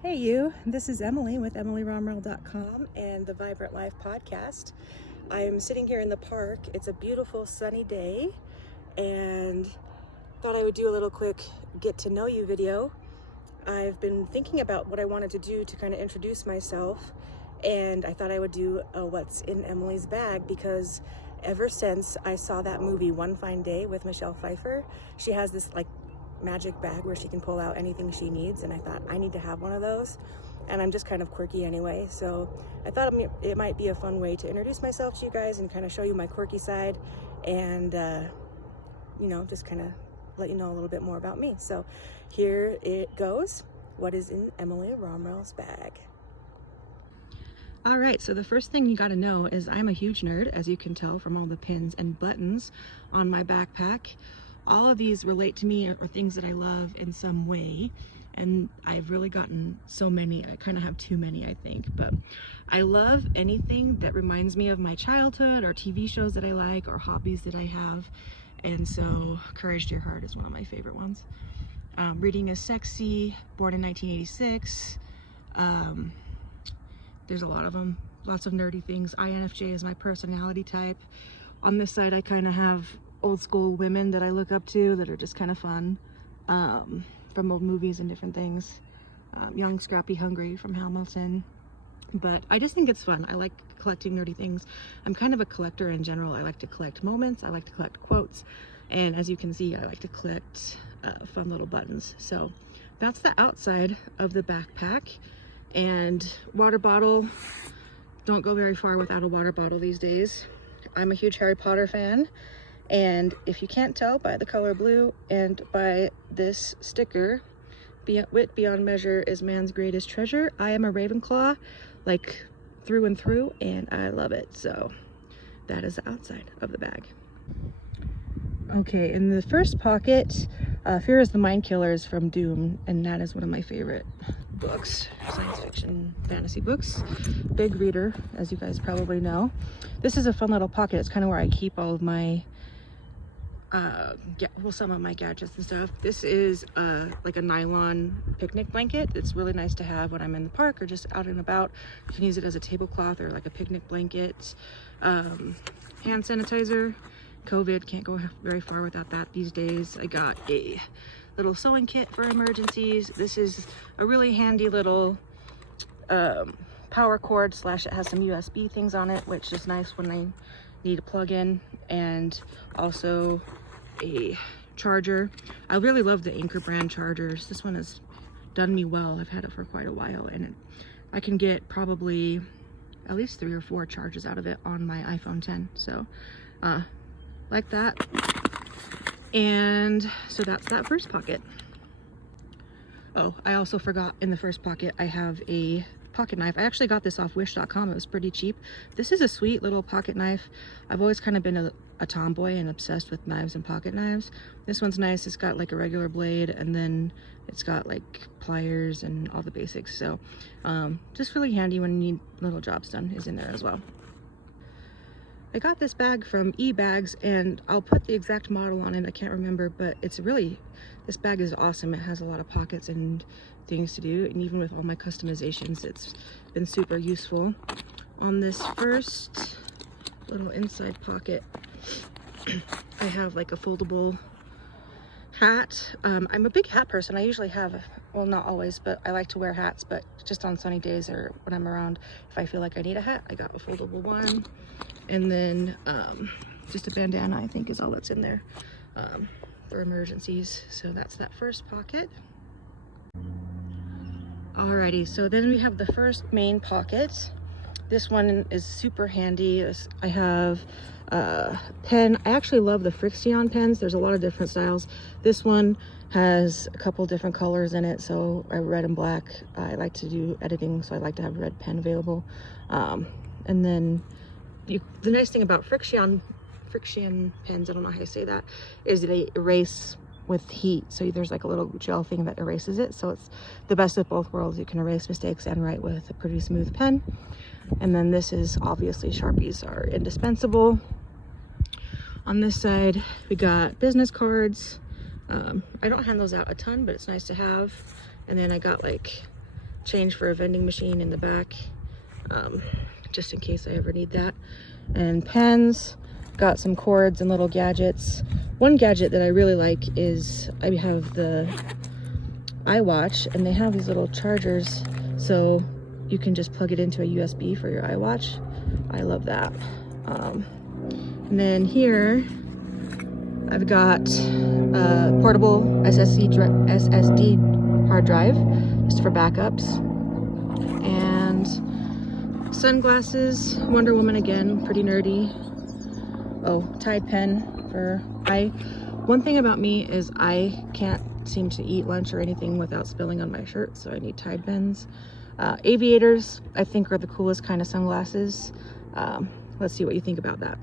Hey you, this is Emily with EmilyRomrell.com and the Vibrant Life podcast. I'm sitting here in the park. It's a beautiful sunny day and thought I would do a little quick get to know you video. I've been thinking about what I wanted to do to kind of introduce myself, and I thought I would do a what's in Emily's bag, because ever since I saw that movie One Fine Day with Michelle Pfeiffer, she has this like magic bag where she can pull out anything she needs, and I thought I need to have one of those. And I'm just kind of quirky anyway, so I thought it might be a fun way to introduce myself to you guys and kind of show you my quirky side, and just kind of let you know a little bit more about me. So here it goes. What is in Emily Romrell's bag? All right, so the first thing you got to know is I'm a huge nerd, as you can tell from all the pins and buttons on my backpack. All of these relate to me or things that I love in some way, and I've really gotten so many. I kind of have too many, I think, but I love anything that reminds me of my childhood or TV shows that I like or hobbies that I have. And so Courage to Your Heart is one of my favorite ones. Reading is Sexy, born in 1986. There's a lot of them, lots of nerdy things. INFJ is my personality type. On this side, I kind of have old school women that I look up to that are just kind of fun, from old movies and different things. Young, Scrappy, Hungry from Hamilton. But I just think it's fun. I like collecting nerdy things. I'm kind of a collector in general. I like to collect moments. I like to collect quotes. And as you can see, I like to collect fun little buttons. So that's the outside of the backpack. And water bottle. Don't go very far without a water bottle these days. I'm a huge Harry Potter fan. And if you can't tell by the color blue and by this sticker, wit beyond measure is man's greatest treasure, I am a Ravenclaw, like through and through, and I love it. So that is the outside of the bag. Okay, in the first pocket, Fear is the Mind Killers from Doom, and that is one of my favorite books, science fiction, fantasy books. Big reader, as you guys probably know. This is a fun little pocket. It's kind of where I keep all of my some of my gadgets and stuff. This is like a nylon picnic blanket. It's really nice to have when I'm in the park or just out and about. You can use it as a tablecloth or like a picnic blanket. Hand sanitizer. COVID, can't go very far without that these days. I got a little sewing kit for emergencies. This is a really handy little power cord / it has some USB things on it, which is nice when I need a plug-in, and also a charger. I really love the Anchor brand chargers. This one has done me well. I've had it for quite a while, and I can get probably at least 3 or 4 charges out of it on my iPhone 10. So like that. And so that's that first pocket. Oh, I also forgot, in the first pocket I have a pocket knife. I actually got this off wish.com. It was pretty cheap. This is a sweet little pocket knife. I've always kind of been a tomboy and obsessed with knives and pocket knives. This one's nice. It's got like a regular blade, and then it's got like pliers and all the basics. So just really handy when you need little jobs done is in there as well. I got this bag from eBags, and I'll put the exact model on it. I can't remember, but this bag is awesome. It has a lot of pockets and things to do, and even with all my customizations, it's been super useful. On this first little inside pocket, I have like a foldable hat. I'm a big hat person. I usually have, well, not always, but I like to wear hats, but just on sunny days or when I'm around, if I feel like I need a hat, I got a foldable one. And then just a bandana, I think, is all that's in there for emergencies. So that's that first pocket. Alrighty, so then we have the first main pocket. This one is super handy. I have a pen. I actually love the Frixion pens. There's a lot of different styles. This one has a couple different colors in it, so red and black. I like to do editing, so I like to have a red pen available. And then the nice thing about Frixion pens, I don't know how you say that, is they erase with heat. So there's like a little gel thing that erases it. So it's the best of both worlds. You can erase mistakes and write with a pretty smooth pen. And then this is obviously Sharpies are indispensable. On this side, we got business cards. I don't hand those out a ton, but it's nice to have. And then I got like change for a vending machine in the back, just in case I ever need that. And pens, got some cords and little gadgets. One gadget that I really like is I have the iWatch, and they have these little chargers, so you can just plug it into a USB for your iWatch. I love that. And then here I've got a portable SSD hard drive just for backups, and sunglasses, Wonder Woman again, pretty nerdy. Oh, Tide pen for one thing about me is I can't seem to eat lunch or anything without spilling on my shirt, so I need Tide pens. Aviators, I think, are the coolest kind of sunglasses. Let's see what you think about that.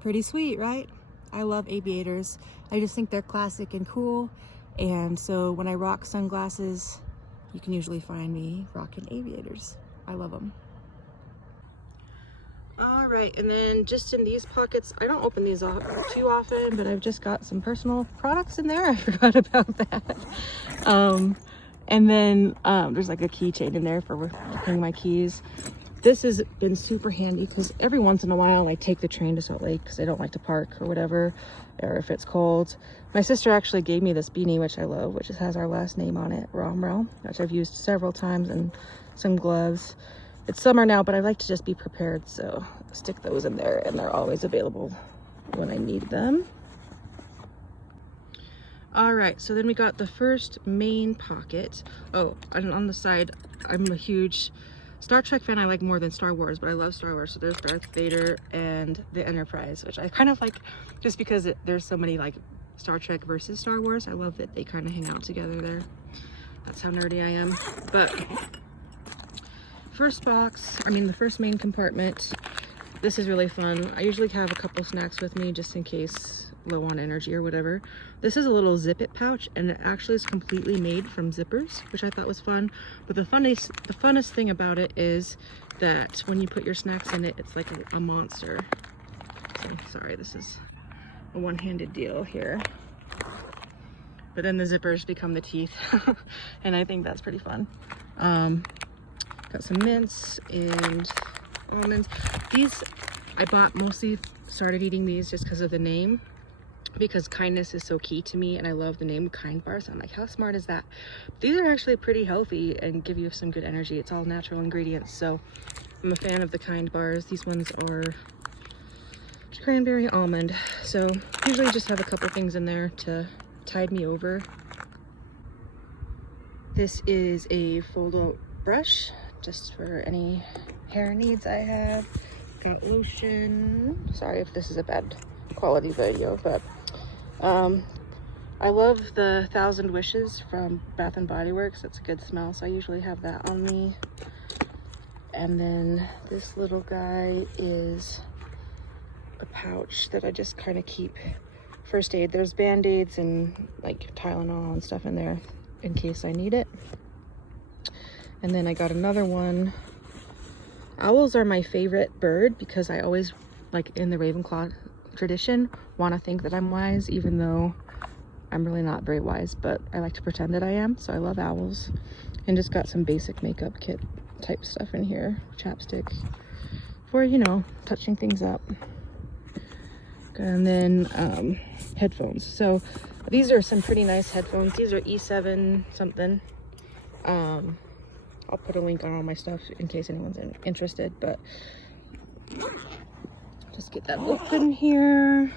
Pretty sweet, right? I love aviators. I just think they're classic and cool, and so when I rock sunglasses, you can usually find me rocking aviators. I love them. All right, and then just in these pockets, I don't open these up too often, but I've just got some personal products in there. I forgot about that. And then there's like a keychain in there for putting my keys. This has been super handy because every once in a while I take the train to Salt Lake because I don't like to park or whatever, or if it's cold. My sister actually gave me this beanie, which I love, which has our last name on it, Romrell, which I've used several times, and some gloves. It's summer now, but I like to just be prepared, so stick those in there, and they're always available when I need them. All right, so then we got the first main pocket. Oh, and on the side, I'm a huge Star Trek fan. I like more than Star Wars, but I love Star Wars. So there's Darth Vader and the Enterprise, which I kind of like just because there's so many like Star Trek versus Star Wars. I love that they kind of hang out together there. That's how nerdy I am. But first box, the first main compartment. This is really fun. I usually have a couple snacks with me just in case low on energy or whatever. This is a little zip it pouch, and it actually is completely made from zippers, which I thought was fun. But the funnest thing about it is that when you put your snacks in it, it's like a monster. So, sorry, this is a one-handed deal here. But then the zippers become the teeth, and I think that's pretty fun. Got some mints and almonds. These I bought mostly, started eating these just because of the name, because kindness is so key to me, and I love the name Kind Bars. I'm like, how smart is that? These are actually pretty healthy and give you some good energy. It's all natural ingredients, so I'm a fan of the Kind Bars. These ones are cranberry almond, so usually just have a couple things in there to tide me over. This is a fold-out brush just for any hair needs I have. Got lotion. Sorry if this is a bad quality video, but I love the 1,000 Wishes from Bath and Body Works. It's a good smell, so I usually have that on me. And then this little guy is a pouch that I just kind of keep first aid. There's band-aids and like Tylenol and stuff in there in case I need it. And then I got another one. Owls are my favorite bird because I always, like in the Ravenclaw tradition, want to think that I'm wise, even though I'm really not very wise, but I like to pretend that I am. So I love owls. And just got some basic makeup kit type stuff in here. Chapstick for, you know, touching things up. And then headphones. So these are some pretty nice headphones. These are E7 something. I'll put a link on all my stuff in case anyone's interested, but just get that open here.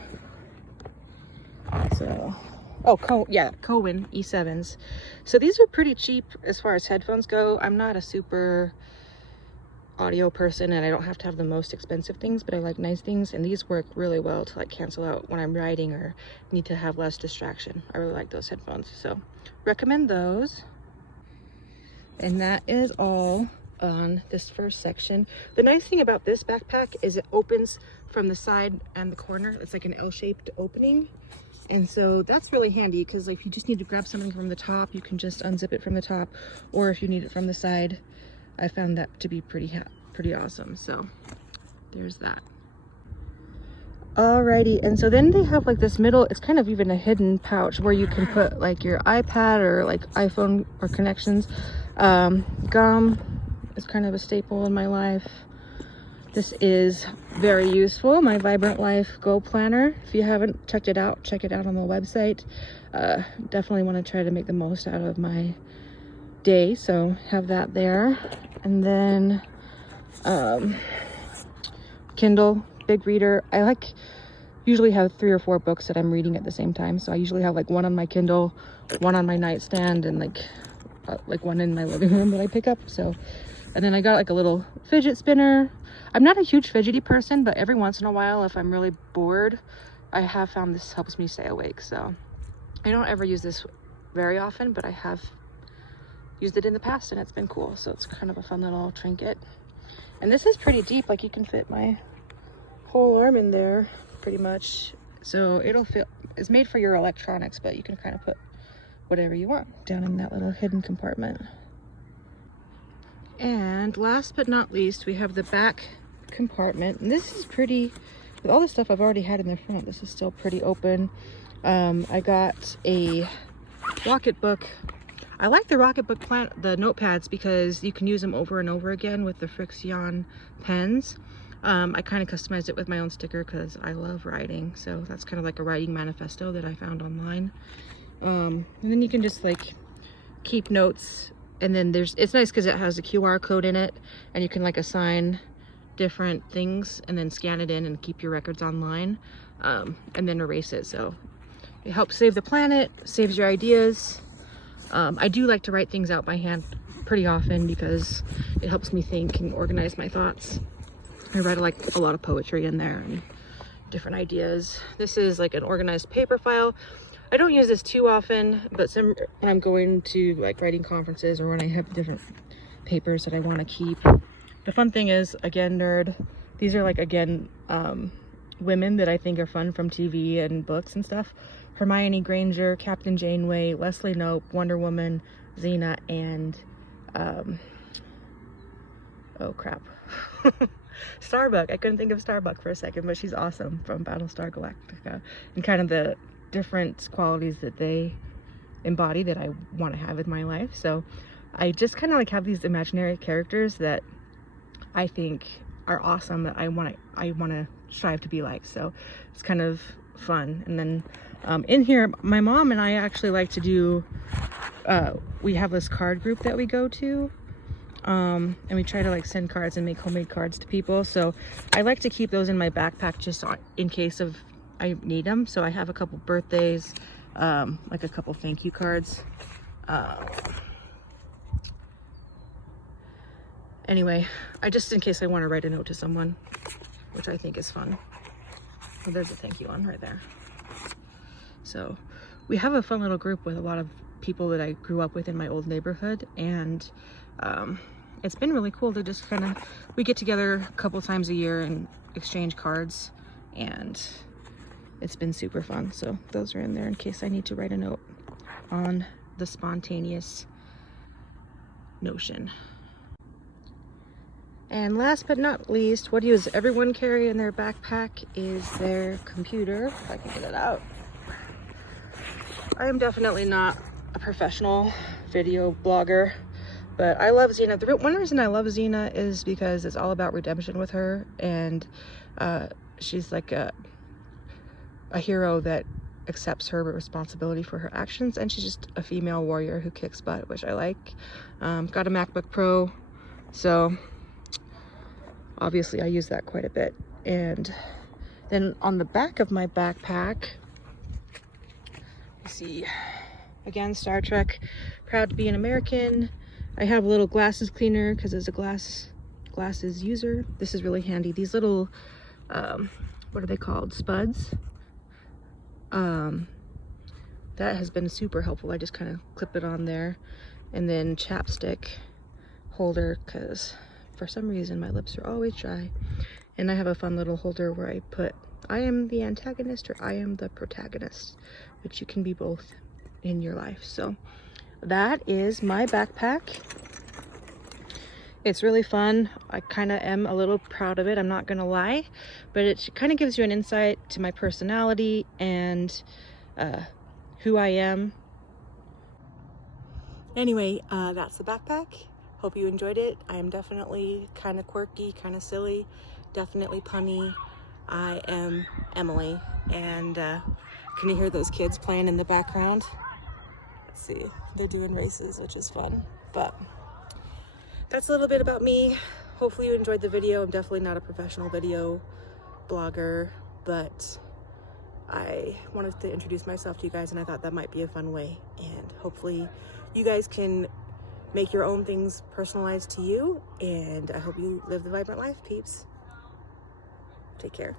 So, Cohen E7s. So these are pretty cheap as far as headphones go. I'm not a super audio person, and I don't have to have the most expensive things, but I like nice things, and these work really well to like cancel out when I'm riding or need to have less distraction. I really like those headphones, so recommend those. And that is all on this first section. The nice thing about this backpack is it opens from the side and the corner. It's like an L-shaped opening, and so that's really handy because if you just need to grab something from the top, you can just unzip it from the top, or if you need it from the side, I found that to be pretty awesome. So there's that. Alrighty, and so then they have like this middle, it's kind of even a hidden pouch where you can put like your iPad or like iPhone or connections. Gum is kind of a staple in my life. This is very useful, my Vibrant Life Go Planner. If you haven't checked it out, check it out on the website. Definitely want to try to make the most out of my day, so have that there. And then Kindle, big reader. I usually have 3 or 4 books that I'm reading at the same time, so I usually have like one on my Kindle, one on my nightstand, and like one in my living room that I pick up. So, and then I got like a little fidget spinner. I'm not a huge fidgety person, but every once in a while, if I'm really bored, I have found this helps me stay awake. So I don't ever use this very often, but I have used it in the past and it's been cool. So it's kind of a fun little trinket. And this is pretty deep, like you can fit my whole arm in there pretty much. So it'll fit, it's made for your electronics, but you can kind of put whatever you want down in that little hidden compartment. And last but not least, we have the back compartment. And this is pretty, with all the stuff I've already had in the front, this is still pretty open. I got a Rocketbook. I like the Rocketbook the notepads because you can use them over and over again with the Frixion pens. I kind of customized it with my own sticker because I love writing. So that's kind of like a writing manifesto that I found online. And then you can just like keep notes. And then it's nice because it has a QR code in it and you can like assign different things and then scan it in and keep your records online, and then erase it. So it helps save the planet, saves your ideas. I do like to write things out by hand pretty often because it helps me think and organize my thoughts. I write like a lot of poetry in there and different ideas. This is like an organized paper file. I don't use this too often, but when I'm going to like writing conferences or when I have different papers that I want to keep. The fun thing is, again, nerd, these are like, again, women that I think are fun from TV and books and stuff. Hermione Granger, Captain Janeway, Leslie Knope, Wonder Woman, Xena, and oh crap. Starbuck. I couldn't think of Starbuck for a second, but she's awesome from Battlestar Galactica, and kind of the different qualities that they embody that I want to have in my life. So I just kind of like have these imaginary characters that I think are awesome, that I want to strive to be like. So it's kind of fun. And then in here, my mom and I actually like to do, we have this card group that we go to, and we try to like send cards and make homemade cards to people. So I like to keep those in my backpack just in case of I need them. So I have a couple birthdays, like a couple thank you cards. Anyway, just in case I want to write a note to someone, which I think is fun. Well, there's a thank you one right there. So we have a fun little group with a lot of people that I grew up with in my old neighborhood, and it's been really cool to just kind of, we get together a couple times a year and exchange cards, and it's been super fun. So those are in there in case I need to write a note on the spontaneous notion. And last but not least, what does everyone carry in their backpack is their computer. If I can get it out. I am definitely not a professional video blogger, but I love Xena. One reason I love Xena is because it's all about redemption with her, and she's like a hero that accepts her responsibility for her actions, and she's just a female warrior who kicks butt, which I like. Got a MacBook Pro, so obviously I use that quite a bit. And then on the back of my backpack, you see, again, Star Trek, proud to be an American. I have a little glasses cleaner because as a glasses user, this is really handy. These little, what are they called? Spuds. That has been super helpful. I just kind of clip it on there. And then chapstick holder, because for some reason my lips are always dry. And I have a fun little holder where I put, I am the antagonist or I am the protagonist, which you can be both in your life. So that is my backpack. It's really fun. I kind of am a little proud of it, I'm not gonna lie, but it kind of gives you an insight to my personality and who I am. Anyway, that's the backpack. Hope you enjoyed it. I am definitely kind of quirky, kind of silly, definitely punny. I am Emily, and can you hear those kids playing in the background? Let's see, they're doing races, which is fun. But that's a little bit about me. Hopefully you enjoyed the video. I'm definitely not a professional video blogger, but I wanted to introduce myself to you guys, and I thought that might be a fun way. And hopefully you guys can make your own things personalized to you, and I hope you live the vibrant life, peeps. Take care.